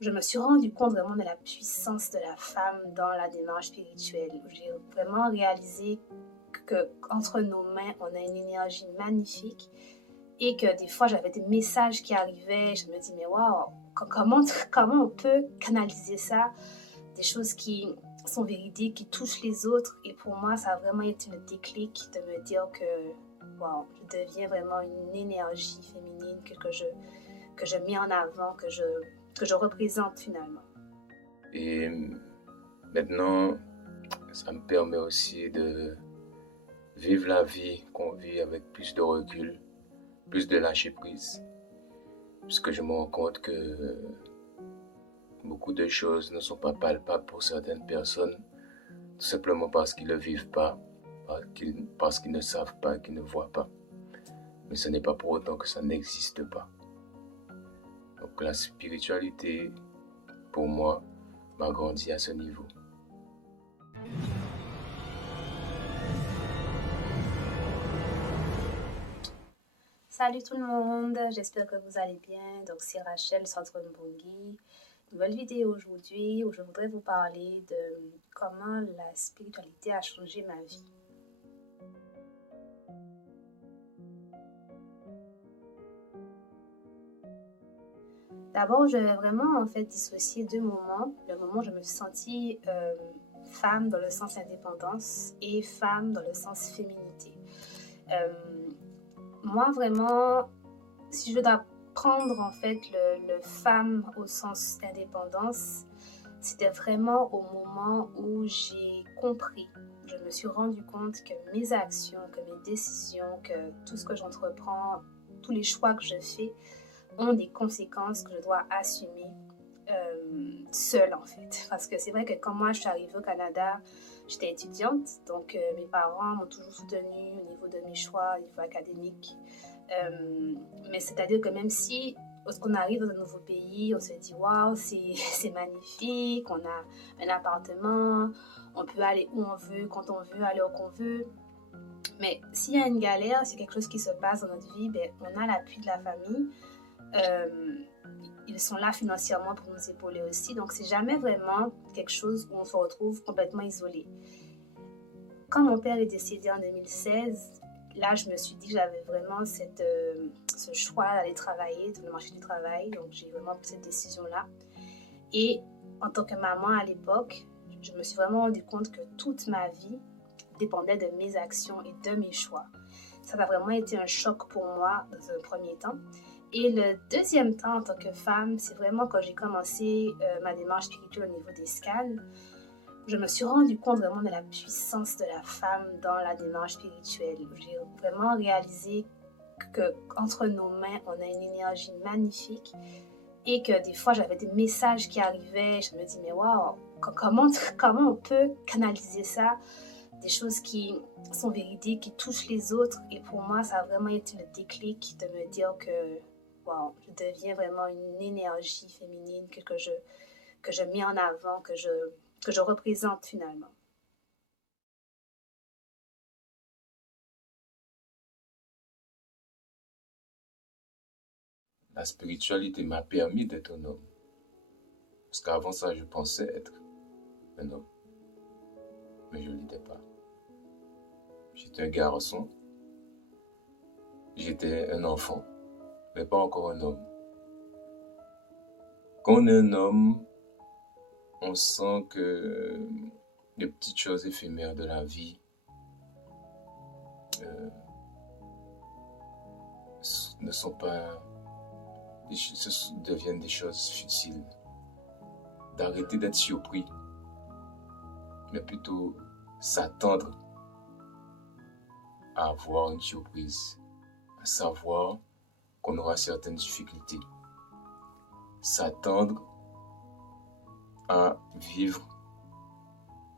je me suis rendu compte vraiment de la puissance de la femme dans la démarche spirituelle. J'ai vraiment réalisé qu'entre nos mains, on a une énergie magnifique et que des fois, j'avais des messages qui arrivaient. Je me dis, mais waouh, comment on peut canaliser ça? Des choses qui sont véridiques, qui touchent les autres. Et pour moi, ça a vraiment été le déclic de me dire que waouh, je deviens vraiment une énergie féminine que je mets en avant, que je représente finalement. Et maintenant, ça me permet aussi de vivre la vie qu'on vit avec plus de recul, plus de lâcher prise. Puisque je me rends compte que beaucoup de choses ne sont pas palpables pour certaines personnes, tout simplement parce qu'ils ne le vivent pas, parce qu'ils ne savent pas, qu'ils ne voient pas. Mais ce n'est pas pour autant que ça n'existe pas. Donc la spiritualité, pour moi, m'a grandi à ce niveau. Salut tout le monde, j'espère que vous allez bien. Donc c'est Rachel Centre Mbongi. Nouvelle vidéo aujourd'hui où je voudrais vous parler de comment la spiritualité a changé ma vie. D'abord, je vais vraiment en fait dissocier deux moments. Le moment où je me suis sentie femme dans le sens indépendance et femme dans le sens féminité. Moi vraiment, si je dois prendre en fait le femme au sens indépendance, c'était vraiment au moment où j'ai compris, je me suis rendu compte que mes actions, que mes décisions, que tout ce que j'entreprends, tous les choix que je fais ont des conséquences que je dois assumer seule en fait. Parce que c'est vrai que quand moi je suis arrivée au Canada, j'étais étudiante, donc mes parents m'ont toujours soutenue au niveau de mes choix, au niveau académique. Mais c'est-à-dire que même si lorsqu'on arrive dans un nouveau pays, on se dit waouh, c'est magnifique, on a un appartement, on peut aller où on veut, quand on veut, à l'heure qu'on veut. Mais s'il y a une galère, c'est quelque chose qui se passe dans notre vie, ben, on a l'appui de la famille. Euh, Ils sont là financièrement pour nous épauler aussi. Donc, c'est jamais vraiment quelque chose où on se retrouve complètement isolé. Quand mon père est décédé en 2016, là, je me suis dit que j'avais vraiment ce choix d'aller travailler dans le marché du travail. Donc, j'ai vraiment pris cette décision-là. Et en tant que maman à l'époque, je me suis vraiment rendu compte que toute ma vie dépendait de mes actions et de mes choix. Ça a vraiment été un choc pour moi dans un premier temps. Et le deuxième temps, en tant que femme, c'est vraiment quand j'ai commencé ma démarche spirituelle au niveau des scales. Je me suis rendu compte vraiment de la puissance de la femme dans la démarche spirituelle. J'ai vraiment réalisé qu'entre nos mains, on a une énergie magnifique et que des fois, j'avais des messages qui arrivaient. Je me dis, mais waouh, comment on peut canaliser ça? Des choses qui sont véridiques, qui touchent les autres. Et pour moi, ça a vraiment été le déclic de me dire que wow, je deviens vraiment une énergie féminine que je mets en avant, que je représente finalement. La spiritualité m'a permis d'être un homme. Parce qu'avant ça, je pensais être un homme. Mais je ne l'étais pas. J'étais un garçon. J'étais un enfant. Mais pas encore un homme. Quand on est un homme, on sent que les petites choses éphémères de la vie ne sont pas... deviennent des choses futiles. D'arrêter d'être surpris, mais plutôt s'attendre à avoir une surprise, à savoir qu'on aura certaines difficultés, s'attendre à vivre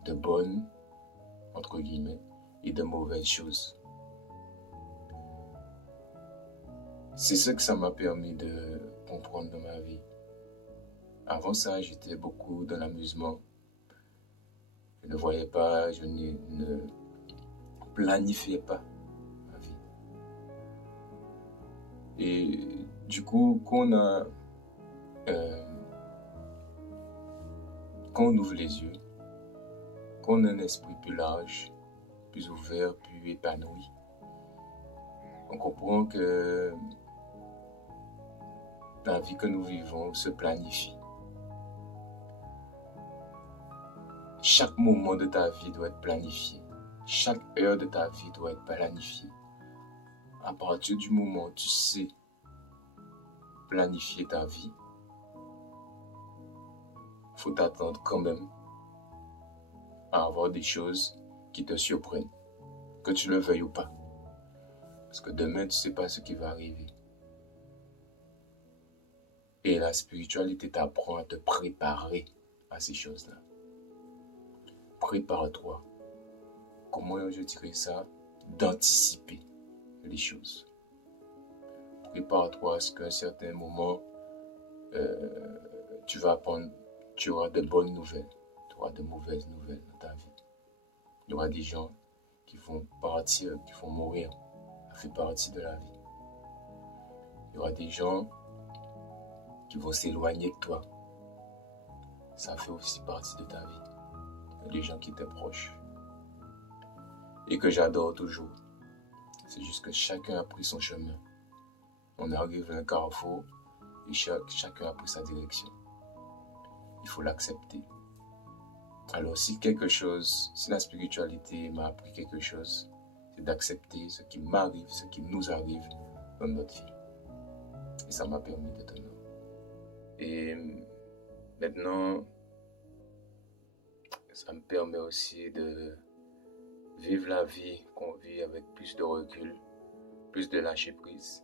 de bonnes, entre guillemets, et de mauvaises choses. C'est ce que ça m'a permis de comprendre dans ma vie. Avant ça, j'étais beaucoup dans l'amusement. Je ne voyais pas, je ne planifiais pas ma vie. Et du coup, quand on a quand on ouvre les yeux, quand on a un esprit plus large, plus ouvert, plus épanoui, on comprend que la vie que nous vivons se planifie. Chaque moment de ta vie doit être planifié. Chaque heure de ta vie doit être planifiée. À partir du moment où tu sais planifier ta vie, il faut t'attendre quand même à avoir des choses qui te surprennent, que tu le veuilles ou pas. Parce que demain, tu ne sais pas ce qui va arriver. Et la spiritualité t'apprend à te préparer à ces choses-là. Prépare-toi. Comment je dirais ça? D'anticiper les choses. Prépare-toi à ce qu'à un certain moment, tu auras de bonnes nouvelles, tu auras de mauvaises nouvelles dans ta vie. Il y aura des gens qui vont partir, qui vont mourir. Ça fait partie de la vie. Il y aura des gens qui vont s'éloigner de toi. Ça fait aussi partie de ta vie. Il y a des gens qui étaient proches. Et que j'adore toujours. C'est juste que chacun a pris son chemin. On arrive à un carrefour et chacun a pris sa direction. Il faut l'accepter. Alors si la spiritualité m'a appris quelque chose, c'est d'accepter ce qui m'arrive, ce qui nous arrive dans notre vie. Et ça m'a permis d'être heureux. Et maintenant, ça me permet aussi de vivre la vie qu'on vit avec plus de recul, plus de lâcher prise.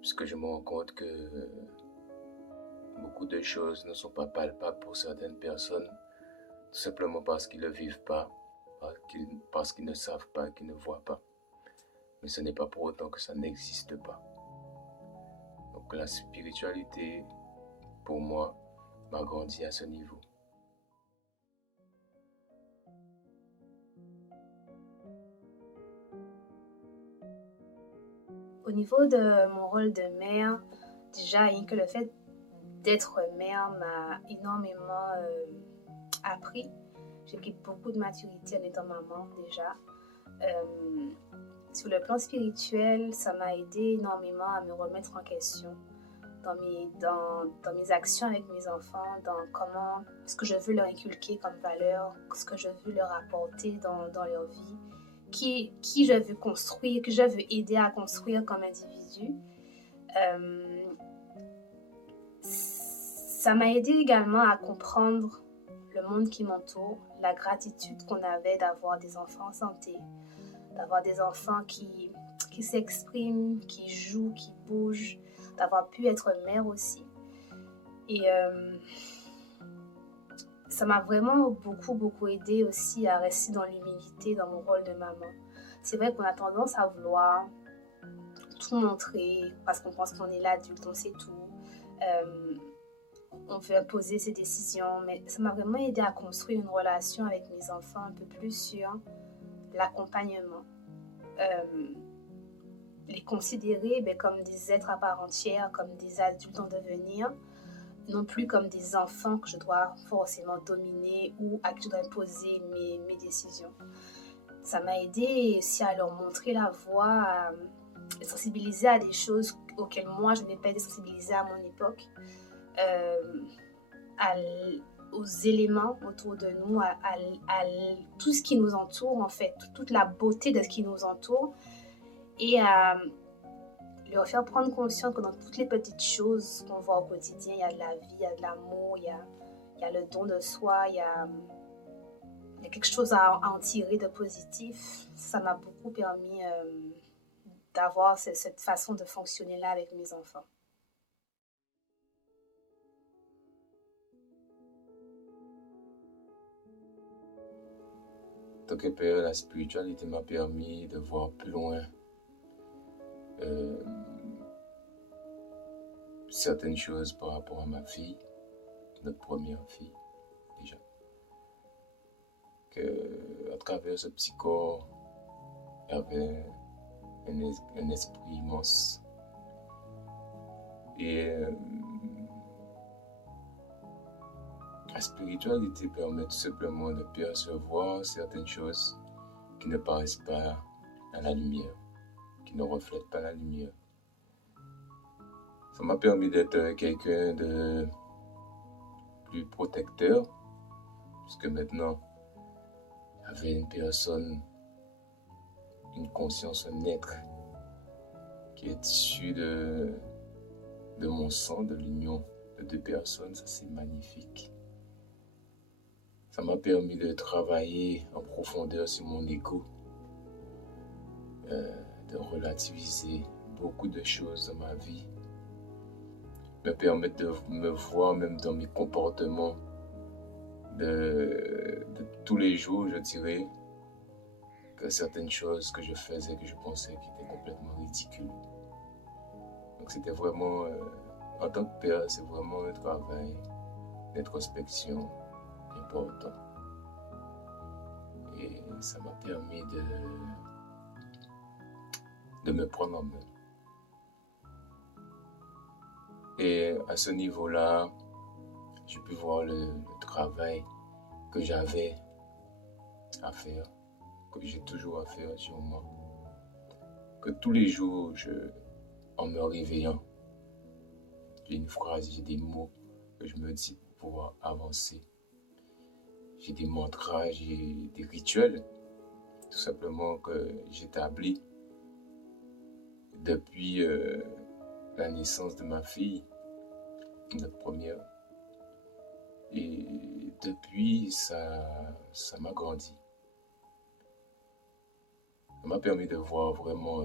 Puisque je me rends compte que beaucoup de choses ne sont pas palpables pour certaines personnes, tout simplement parce qu'ils ne le vivent pas, parce qu'ils ne savent pas, qu'ils ne voient pas. Mais ce n'est pas pour autant que ça n'existe pas. Donc la spiritualité, pour moi, m'a grandi à ce niveau. Au niveau de mon rôle de mère, déjà, rien que le fait d'être mère m'a énormément appris. J'ai pris beaucoup de maturité en étant maman déjà. Sur le plan spirituel, ça m'a aidé énormément à me remettre en question dans mes actions avec mes enfants, dans ce que je veux leur inculquer comme valeur, ce que je veux leur apporter dans leur vie, qui je veux construire, que je veux aider à construire comme individu. Ça m'a aidé également à comprendre le monde qui m'entoure, la gratitude qu'on avait d'avoir des enfants en santé, d'avoir des enfants qui s'expriment, qui jouent, qui bougent, d'avoir pu être mère aussi. Et ça m'a vraiment beaucoup aidé aussi à rester dans l'humilité dans mon rôle de maman. C'est vrai qu'on a tendance à vouloir tout montrer parce qu'on pense qu'on est l'adulte, on sait tout. On veut imposer ses décisions, mais ça m'a vraiment aidé à construire une relation avec mes enfants un peu plus sur l'accompagnement. Les considérer comme des êtres à part entière, comme des adultes en devenir, non plus comme des enfants que je dois forcément dominer ou à qui je dois imposer mes décisions. Ça m'a aidé aussi à leur montrer la voie, à les sensibiliser à des choses auxquelles moi je n'ai pas été sensibilisée à mon époque, aux éléments autour de nous, à tout ce qui nous entoure en fait, toute la beauté de ce qui nous entoure, et à leur faire prendre conscience que dans toutes les petites choses qu'on voit au quotidien, il y a de la vie, il y a de l'amour, il y a le don de soi, il y a quelque chose à en tirer de positif. Ça m'a beaucoup permis d'avoir cette façon de fonctionner là avec mes enfants. En tant que père, la spiritualité m'a permis de voir plus loin certaines choses par rapport à ma fille, notre première fille déjà. À travers ce petit corps, il y avait un esprit immense. Et La spiritualité permet tout simplement de percevoir certaines choses qui ne paraissent pas à la lumière, qui ne reflètent pas la lumière. Ça m'a permis d'être quelqu'un de plus protecteur, puisque maintenant, j'avais une personne, une conscience, un être qui est issu de mon sang, de l'union de deux personnes. Ça, c'est magnifique. Ça m'a permis de travailler en profondeur sur mon ego, de relativiser beaucoup de choses dans ma vie, me permettre de me voir même dans mes comportements de tous les jours, je dirais, que certaines choses que je faisais, que je pensais qui étaient complètement ridicules. Donc c'était vraiment, en tant que père, c'est vraiment un travail d'introspection important. Et ça m'a permis de me prendre en main. Et à ce niveau-là, j'ai pu voir le travail que j'avais à faire, que j'ai toujours à faire sur moi. Que tous les jours, en me réveillant, j'ai une phrase, j'ai des mots que je me dis pour pouvoir avancer. J'ai des mantras, j'ai des rituels, tout simplement que j'établis depuis la naissance de ma fille, notre première. Et depuis, ça m'a grandi. Ça m'a permis de voir vraiment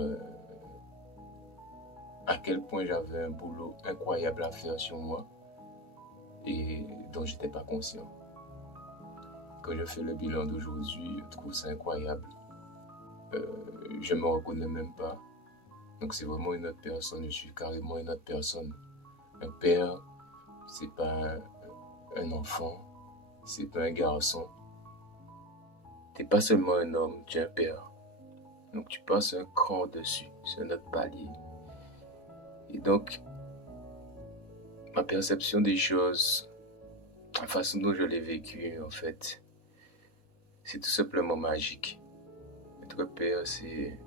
à quel point j'avais un boulot incroyable à faire sur moi et dont je n'étais pas conscient. Quand je fais le bilan d'aujourd'hui, je trouve ça incroyable. Je ne me reconnais même pas. Donc c'est vraiment une autre personne, je suis carrément une autre personne. Un père, c'est pas un enfant, c'est pas un garçon. T'es pas seulement un homme, tu es un père. Donc tu passes un cran dessus, c'est un autre palier. Et donc, ma perception des choses, la façon dont je l'ai vécu, en fait, c'est tout simplement magique. Être père, c'est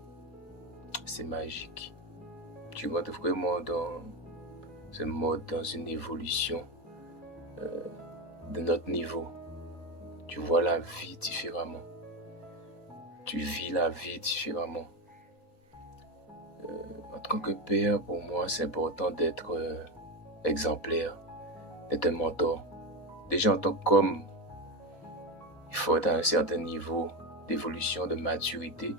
magique. Tu rentres vraiment dans un mode, dans une évolution de notre niveau. Tu vois la vie différemment. Tu vis la vie différemment. En tant que père, pour moi, c'est important d'être exemplaire, d'être un mentor. Déjà en tant qu'homme, il faut être à un certain niveau d'évolution, de maturité.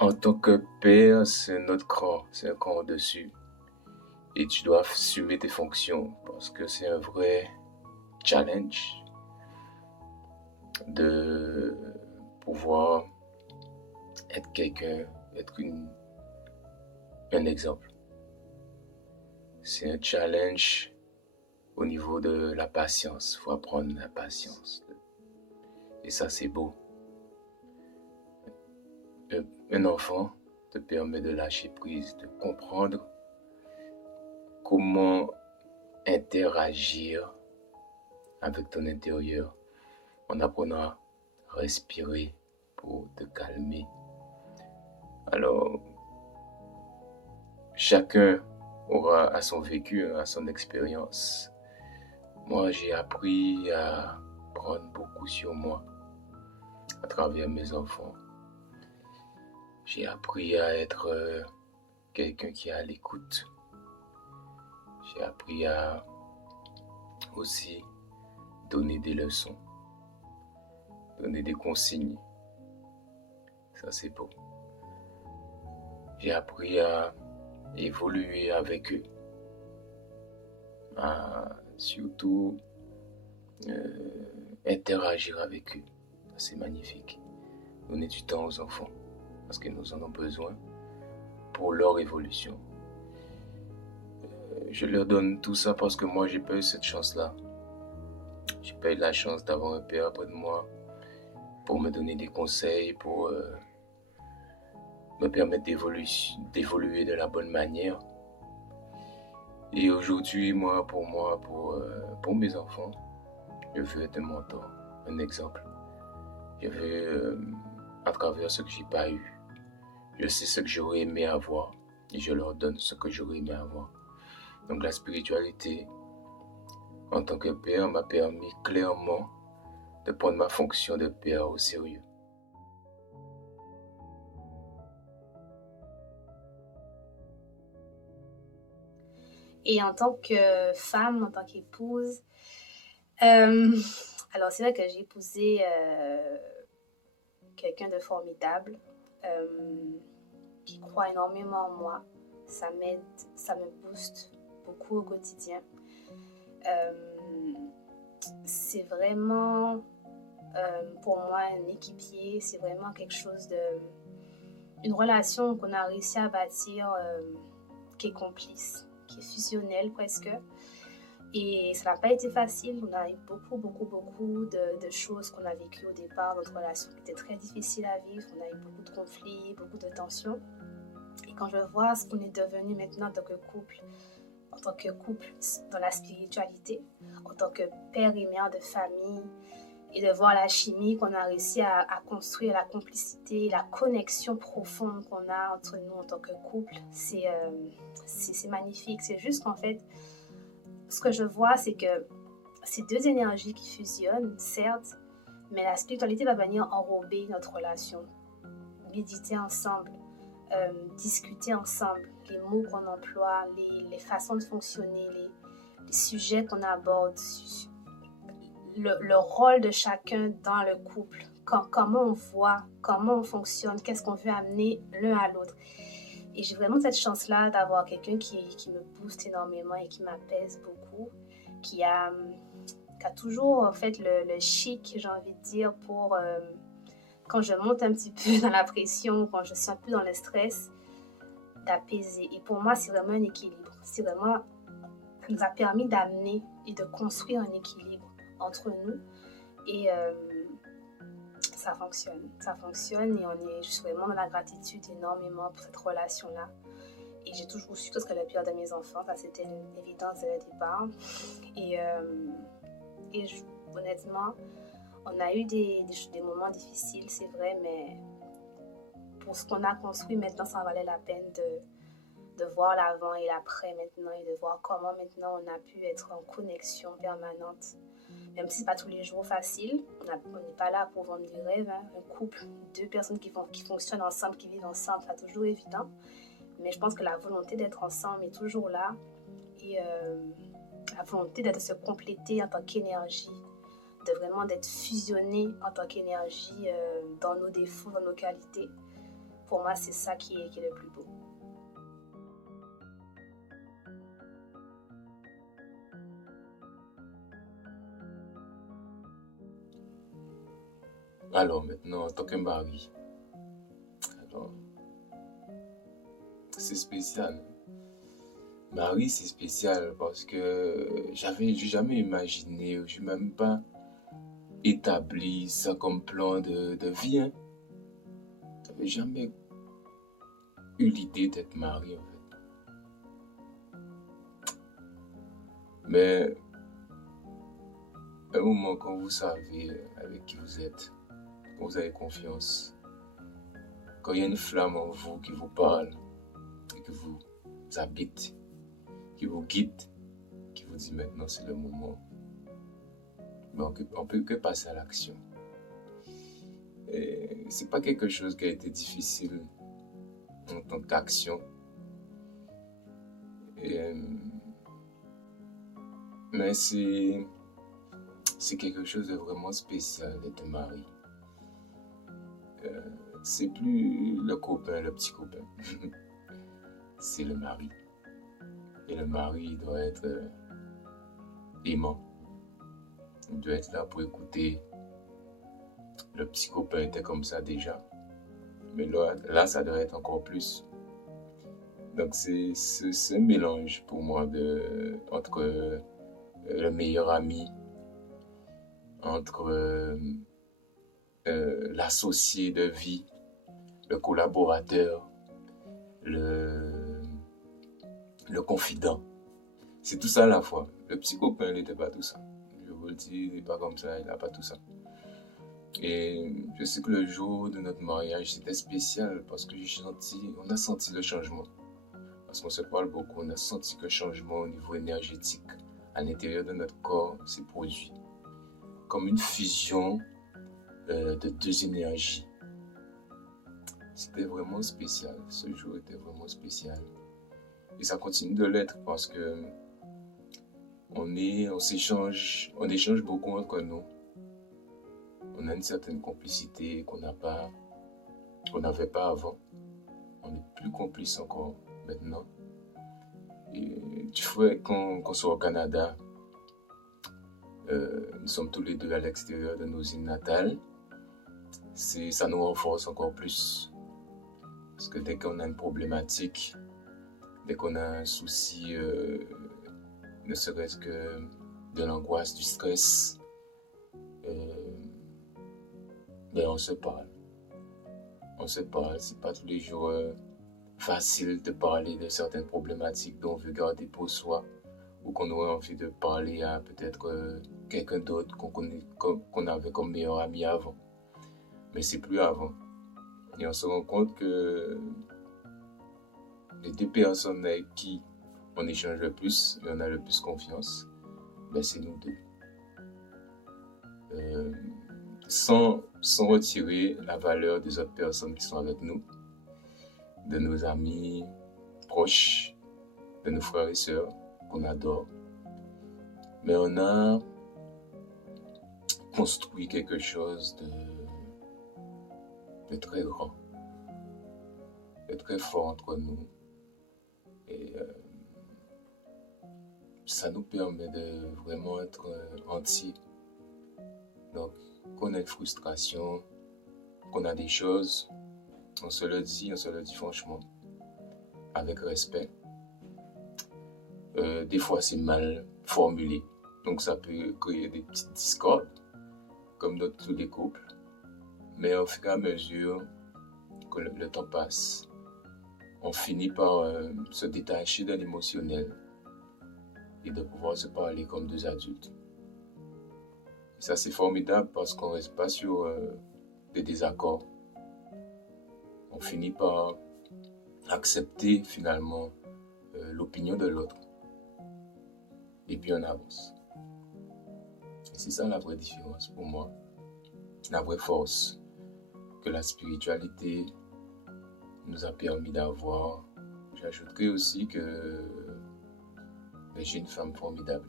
En tant que père, c'est un autre cran, c'est un cran au-dessus. Et tu dois assumer tes fonctions parce que c'est un vrai challenge de pouvoir être quelqu'un, être un exemple. C'est un challenge au niveau de la patience. Il faut apprendre la patience. Et ça, c'est beau. Un enfant te permet de lâcher prise, de comprendre comment interagir avec ton intérieur en apprenant à respirer pour te calmer. Alors, chacun aura à son vécu, à son expérience. Moi, j'ai appris à prendre beaucoup sur moi à travers mes enfants. J'ai appris à être quelqu'un qui est à l'écoute. J'ai appris à aussi donner des leçons, donner des consignes. Ça, c'est beau. J'ai appris à évoluer avec eux, à surtout interagir avec eux. Ça, c'est magnifique. Donner du temps aux enfants parce que nous en avons besoin pour leur évolution. Je leur donne tout ça parce que moi, j'ai pas eu cette chance-là. J'ai pas eu la chance d'avoir un père près de moi pour me donner des conseils, pour me permettre d'évoluer de la bonne manière. Et aujourd'hui, pour mes enfants, je veux être un mentor, un exemple. Je veux, à travers ce que j'ai pas eu, je sais ce que j'aurais aimé avoir et je leur donne ce que j'aurais aimé avoir. Donc la spiritualité, en tant que père, m'a permis clairement de prendre ma fonction de père au sérieux. Et en tant que femme, en tant qu'épouse, euh, alors c'est vrai que j'ai épousé quelqu'un de formidable, euh, qui croit énormément en moi. Ça m'aide, ça me booste beaucoup au quotidien. Euh, c'est vraiment pour moi un équipier, c'est vraiment quelque chose de... Une relation qu'on a réussi à bâtir qui est complice, qui est fusionnelle presque. Et ça n'a pas été facile. On a eu beaucoup de choses qu'on a vécues au départ. Notre relation était très difficile à vivre. On a eu beaucoup de conflits, beaucoup de tensions. Et quand je vois ce qu'on est devenu maintenant en tant que couple dans la spiritualité, en tant que père et mère de famille, et de voir la chimie qu'on a réussi à construire, la complicité, la connexion profonde qu'on a entre nous en tant que couple, c'est magnifique. C'est juste qu'en fait, ce que je vois, c'est que ces deux énergies qui fusionnent, certes, mais la spiritualité va venir enrober notre relation, méditer ensemble, discuter ensemble, les mots qu'on emploie, les façons de fonctionner, les sujets qu'on aborde, le rôle de chacun dans le couple, comment on voit, comment on fonctionne, qu'est-ce qu'on veut amener l'un à l'autre. Et j'ai vraiment cette chance-là d'avoir quelqu'un qui me booste énormément et qui m'apaise beaucoup, qui a toujours en fait le chic, j'ai envie de dire, pour quand je monte un petit peu dans la pression, quand je suis un peu dans le stress, d'apaiser. Et pour moi, c'est vraiment un équilibre. C'est vraiment, ça nous a permis d'amener et de construire un équilibre entre nous. Et ça fonctionne et on est juste vraiment dans la gratitude énormément pour cette relation-là. Et j'ai toujours su que ce serait le pire de mes enfants, ça c'était une évidence dès le départ. Et honnêtement, on a eu des moments difficiles, c'est vrai, mais pour ce qu'on a construit maintenant, ça valait la peine de voir l'avant et l'après maintenant et de voir comment maintenant on a pu être en connexion permanente. Même si ce n'est pas tous les jours facile, on n'est pas là pour vendre du rêve. Hein. Un couple, deux personnes qui fonctionnent ensemble, qui vivent ensemble, c'est toujours évident. Mais je pense que la volonté d'être ensemble est toujours là. Et la volonté de se compléter en tant qu'énergie, de vraiment d'être fusionné en tant qu'énergie dans nos défauts, dans nos qualités. Pour moi, c'est ça qui est le plus beau. Alors maintenant, en tant que mari, alors, c'est spécial. Mari, c'est spécial parce que j'ai jamais imaginé, je n'ai même pas établi ça comme plan de vie. Hein. J'avais jamais eu l'idée d'être marié en fait. Mais un moment quand vous savez avec qui vous êtes, quand vous avez confiance, quand il y a une flamme en vous qui vous parle et que vous habite, qui vous guide, qui vous dit maintenant c'est le moment, donc on peut que passer à l'action. Et c'est pas quelque chose qui a été difficile en tant qu'action. Mais c'est quelque chose de vraiment spécial d'être marié. C'est plus le copain, le petit copain. C'est le mari. Et le mari, il doit être aimant. Il doit être là pour écouter. Le petit copain était comme ça déjà. Mais là ça doit être encore plus. Donc c'est un mélange pour moi entre le meilleur ami, entre l'associé de vie, le collaborateur, le confident. C'est tout ça à la fois. Le petit copain, il n'était pas tout ça. Je vous le dis, il n'est pas comme ça, il n'a pas tout ça. Et je sais que le jour de notre mariage, c'était spécial parce que on a senti le changement. Parce qu'on se parle beaucoup, on a senti que le changement au niveau énergétique à l'intérieur de notre corps s'est produit. Comme une fusion de deux énergies. C'était vraiment spécial. Ce jour était vraiment spécial. Et ça continue de l'être parce que on échange beaucoup entre nous. On a une certaine complicité qu'on n'avait pas avant. On est plus complices encore maintenant. Et tu vois, quand soit au Canada, nous sommes tous les deux à l'extérieur de nos îles natales. Ça nous renforce encore plus. Parce que dès qu'on a une problématique, dès qu'on a un souci, ne serait-ce que de l'angoisse, du stress, on se parle. On se parle. C'est pas tous les jours facile de parler de certaines problématiques dont on veut garder pour soi ou qu'on aurait envie de parler à peut-être quelqu'un d'autre qu'on avait comme meilleur ami avant. Mais c'est plus avant. Et on se rend compte que les deux personnes avec qui on échange le plus et on a le plus confiance, c'est nous deux. Sans retirer la valeur des autres personnes qui sont avec nous, de nos amis proches, de nos frères et sœurs qu'on adore. Mais on a construit quelque chose de très grand, de très fort entre nous. Et ça nous permet de vraiment être entiers. Donc, qu'on a une frustration, qu'on a des choses, on se le dit franchement, avec respect. Des fois, c'est mal formulé, donc ça peut créer des petites discordes, comme dans tous les couples. Mais au fur et à mesure que le temps passe, on finit par se détacher de l'émotionnel et de pouvoir se parler comme deux adultes. Et ça, c'est formidable parce qu'on ne reste pas sur des désaccords. On finit par accepter finalement l'opinion de l'autre. Et puis on avance. Et c'est ça la vraie différence pour moi. La vraie force que la spiritualité nous a permis d'avoir. J'ajouterais aussi que j'ai une femme formidable.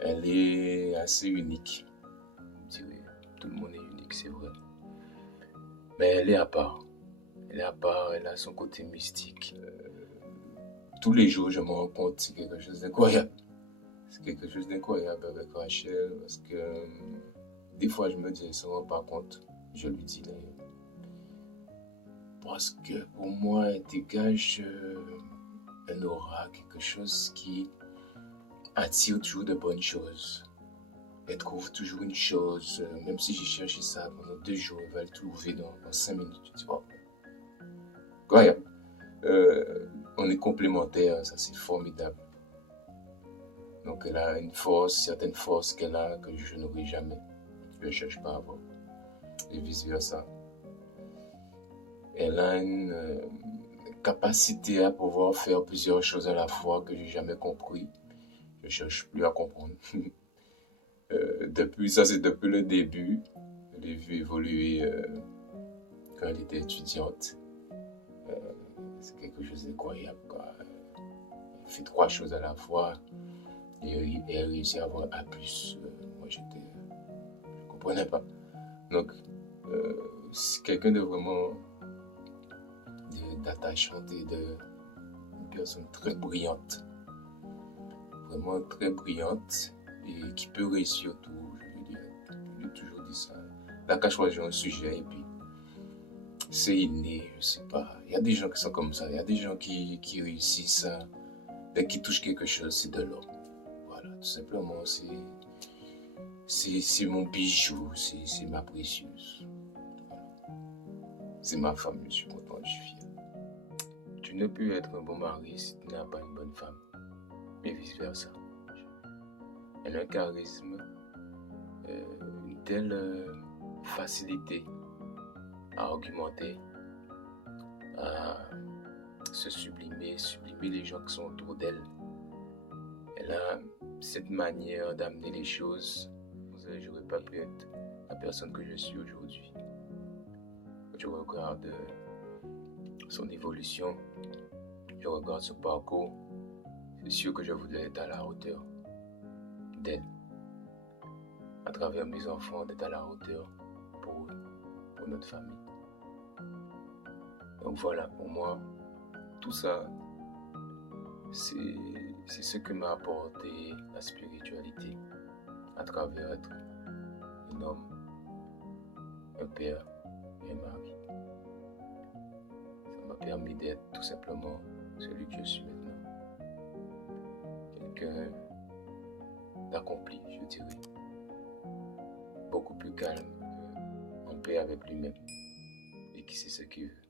Elle est assez unique. Je dirais, tout le monde est unique, c'est vrai. Mais elle est à part. Elle est à part, elle a son côté mystique. Tous les jours, je me rends compte, c'est quelque chose d'incroyable. C'est quelque chose d'incroyable avec Rachel, parce que des fois, je me dis, elle ne se rend pas compte. Je lui dis d'ailleurs. Parce que pour moi, elle dégage un aura, quelque chose qui attire toujours de bonnes choses. Elle trouve toujours une chose, même si j'ai cherché ça pendant 2 jours, elle va le trouver dans 5 minutes. Tu vois. Incroyable. On est complémentaires, ça c'est formidable. Donc elle a une certaine force qu'elle a que je n'aurai jamais. Je ne cherche pas à avoir. Et vice versa. Elle a une capacité à pouvoir faire plusieurs choses à la fois que je n'ai jamais compris. Je ne cherche plus à comprendre. C'est depuis le début. Je l'ai vu évoluer quand elle était étudiante. C'est quelque chose d'incroyable. Elle fait 3 choses à la fois et elle réussit à avoir A+. Moi, je ne comprenais pas. Donc, c'est quelqu'un de vraiment d'attachante et une personne très brillante. Vraiment très brillante et qui peut réussir tout. Je lui ai toujours dit ça. Là, qu'à choisir un sujet et puis c'est inné, je sais pas. Il y a des gens qui sont comme ça. Il y a des gens qui réussissent dès qu'ils touchent quelque chose, c'est de l'or. Voilà, tout simplement, c'est mon bijou, c'est ma précieuse. Voilà. C'est ma femme, je suis content, je suis fier. Tu ne peux être un bon mari si tu n'as pas une bonne femme, et vice-versa. Elle a un charisme, une telle facilité à argumenter, à se sublimer les gens qui sont autour d'elle. Elle a cette manière d'amener les choses. Je n'aurais pas pu être la personne que je suis aujourd'hui. Quand je regarde son évolution, je regarde son parcours, c'est sûr que je voudrais être à la hauteur d'elle. À travers mes enfants, d'être à la hauteur pour eux, pour notre famille. Donc voilà, pour moi, tout ça, c'est ce que m'a apporté la spiritualité à travers être un homme, un père et un mari. Ça m'a permis d'être tout simplement celui que je suis maintenant. Quelqu'un d'accompli, je dirais. Beaucoup plus calme, en paix avec lui-même et qui sait ce qu'il veut.